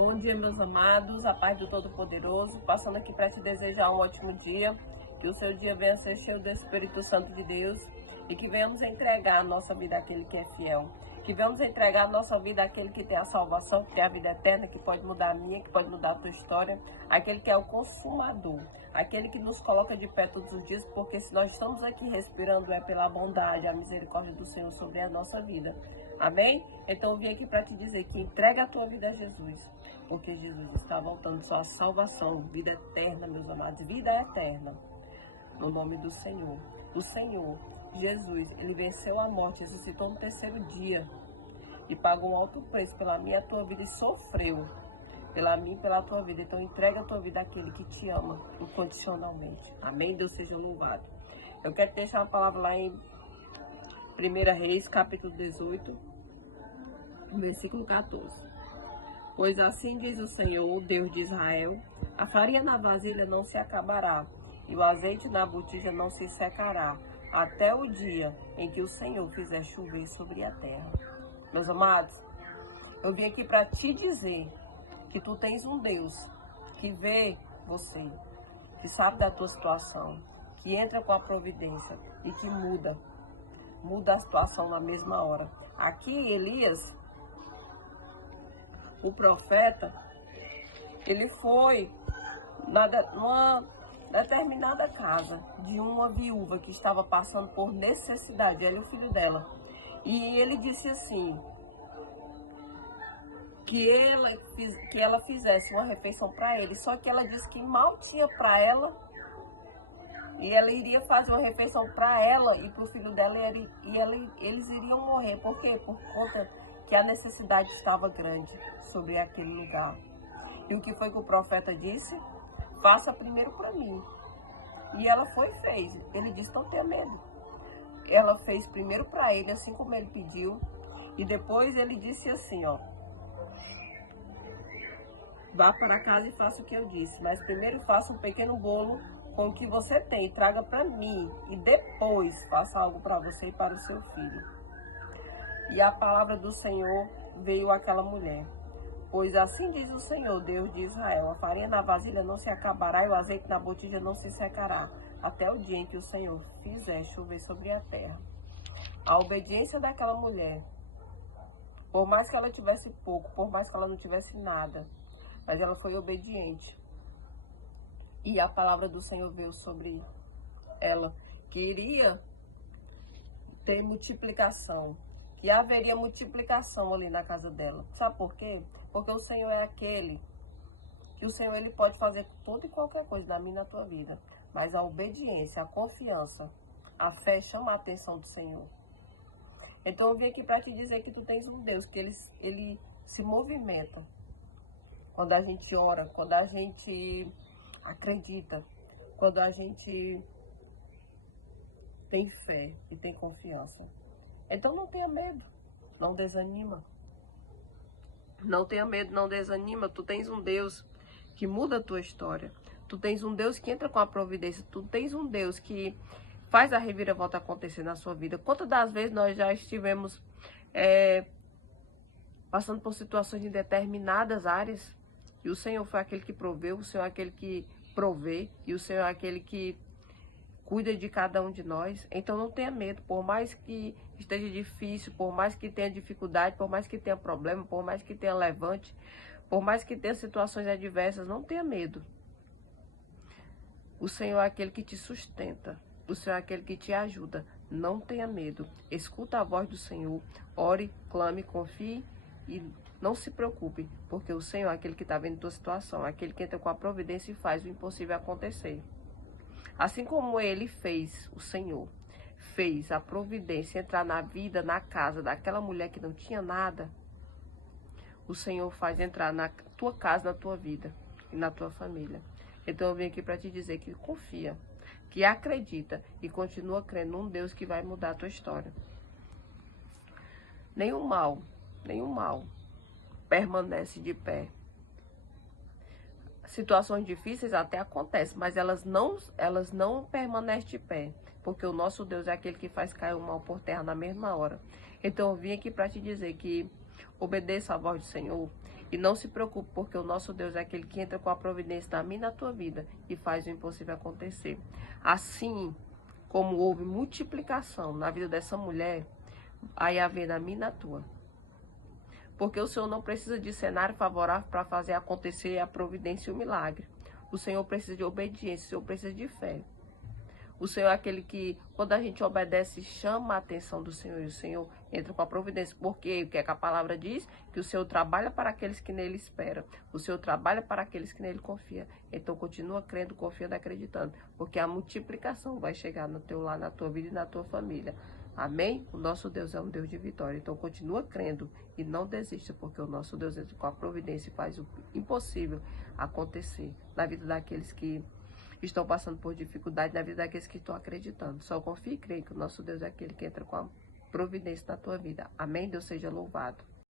Bom dia, meus amados, a paz do Todo-Poderoso, passando aqui para te desejar um ótimo dia, que o seu dia venha ser cheio do Espírito Santo de Deus e que venhamos entregar a nossa vida àquele que é fiel, que venhamos entregar a nossa vida àquele que tem a salvação, que tem a vida eterna, que pode mudar a minha, que pode mudar a tua história, aquele que é o consumador, aquele que nos coloca de pé todos os dias, porque se nós estamos aqui respirando é pela bondade, a misericórdia do Senhor sobre a nossa vida. Amém? Então eu vim aqui para te dizer que entrega a tua vida a Jesus, porque Jesus está voltando, sua salvação, vida eterna, meus amados, vida eterna, no nome do Senhor. O Senhor, Jesus, Ele venceu a morte, ressuscitou no terceiro dia e pagou um alto preço pela minha e a tua vida e sofreu pela minha e pela tua vida. Então entrega a tua vida àquele que te ama incondicionalmente. Amém? Deus seja louvado. Eu quero deixar uma palavra lá em 1 Reis, capítulo 18, versículo 14. Pois assim diz o Senhor, o Deus de Israel, a farinha na vasilha não se acabará, e o azeite na botija não se secará, até o dia em que o Senhor fizer chover sobre a terra. Meus amados, eu vim aqui para te dizer que tu tens um Deus que vê você, que sabe da tua situação, que entra com a providência e que muda a situação na mesma hora. Aqui Elias, o profeta, ele foi numa determinada casa de uma viúva que estava passando por necessidade, ela e o filho dela. E ele disse assim, que ela fizesse uma refeição para ele, só que ela disse que mal tinha para ela, e ela iria fazer uma refeição para ela e para o filho dela, eles iriam morrer. Por quê? Por conta que a necessidade estava grande sobre aquele lugar. E o que foi que o profeta disse? Faça primeiro para mim. E ela foi e fez. Ele disse, não tenha medo. Ela fez primeiro para ele, assim como ele pediu. E depois ele disse assim, ó, vá para casa e faça o que eu disse. Mas primeiro faça um pequeno bolo com o que você tem e traga para mim. E depois faça algo para você e para o seu filho. E a palavra do Senhor veio àquela mulher. Pois assim diz o Senhor, Deus de Israel, a farinha na vasilha não se acabará e o azeite na botija não se secará, até o dia em que o Senhor fizer chover sobre a terra. A obediência daquela mulher, por mais que ela tivesse pouco, por mais que ela não tivesse nada, mas ela foi obediente. E a palavra do Senhor veio sobre ela, que iria ter multiplicação, que haveria multiplicação ali na casa dela. Sabe por quê? Porque o Senhor é aquele que o Senhor ele pode fazer toda e qualquer coisa na minha e na tua vida. Mas a obediência, a confiança, a fé chama a atenção do Senhor. Então eu vim aqui para te dizer que tu tens um Deus, que ele se movimenta quando a gente ora, quando a gente acredita, quando a gente tem fé e tem confiança. Então não tenha medo, não desanima. Não tenha medo, não desanima. Tu tens um Deus que muda a tua história. Tu tens um Deus que entra com a providência. Tu tens um Deus que faz a reviravolta acontecer na sua vida. Quantas das vezes nós já estivemos passando por situações em determinadas áreas e o Senhor foi aquele que proveu, o Senhor é aquele que provê e o Senhor é aquele que cuida de cada um de nós. Então não tenha medo, por mais que esteja difícil, por mais que tenha dificuldade, por mais que tenha problema, por mais que tenha levante, por mais que tenha situações adversas, não tenha medo. O Senhor é aquele que te sustenta, o Senhor é aquele que te ajuda. Não tenha medo, escuta a voz do Senhor, ore, clame, confie e não se preocupe, porque o Senhor é aquele que está vendo a tua situação, é aquele que entra com a providência e faz o impossível acontecer. Assim como ele fez, o Senhor fez a providência entrar na vida, na casa daquela mulher que não tinha nada, o Senhor faz entrar na tua casa, na tua vida e na tua família. Então eu vim aqui para te dizer que confia, que acredita e continua crendo num Deus que vai mudar a tua história. Nenhum mal permanece de pé. Situações difíceis até acontecem, mas elas não permanecem de pé, porque o nosso Deus é aquele que faz cair o mal por terra na mesma hora. Então eu vim aqui para te dizer que obedeça a voz do Senhor, E não se preocupe, porque o nosso Deus é aquele que entra com a providência na minha e na tua vida e faz o impossível acontecer. Assim como houve multiplicação na vida dessa mulher, vai haver na minha e na tua. Porque o Senhor não precisa de cenário favorável para fazer acontecer a providência e o milagre. O Senhor precisa de obediência, o Senhor precisa de fé. O Senhor é aquele que, quando a gente obedece, chama a atenção do Senhor. E o Senhor entra com a providência. Porque o que é que a palavra diz? Que o Senhor trabalha para aqueles que nele esperam. O Senhor trabalha para aqueles que nele confiam. Então continua crendo, confiando, acreditando. Porque a multiplicação vai chegar no teu lar, na tua vida e na tua família. Amém? O nosso Deus é um Deus de vitória. Então continua crendo e não desista. Porque o nosso Deus entra com a providência e faz o impossível acontecer na vida daqueles que estão passando por dificuldade, na vida daqueles que estão acreditando. Só confie e creia que o nosso Deus é aquele que entra com a providência na tua vida. Amém? Deus seja louvado.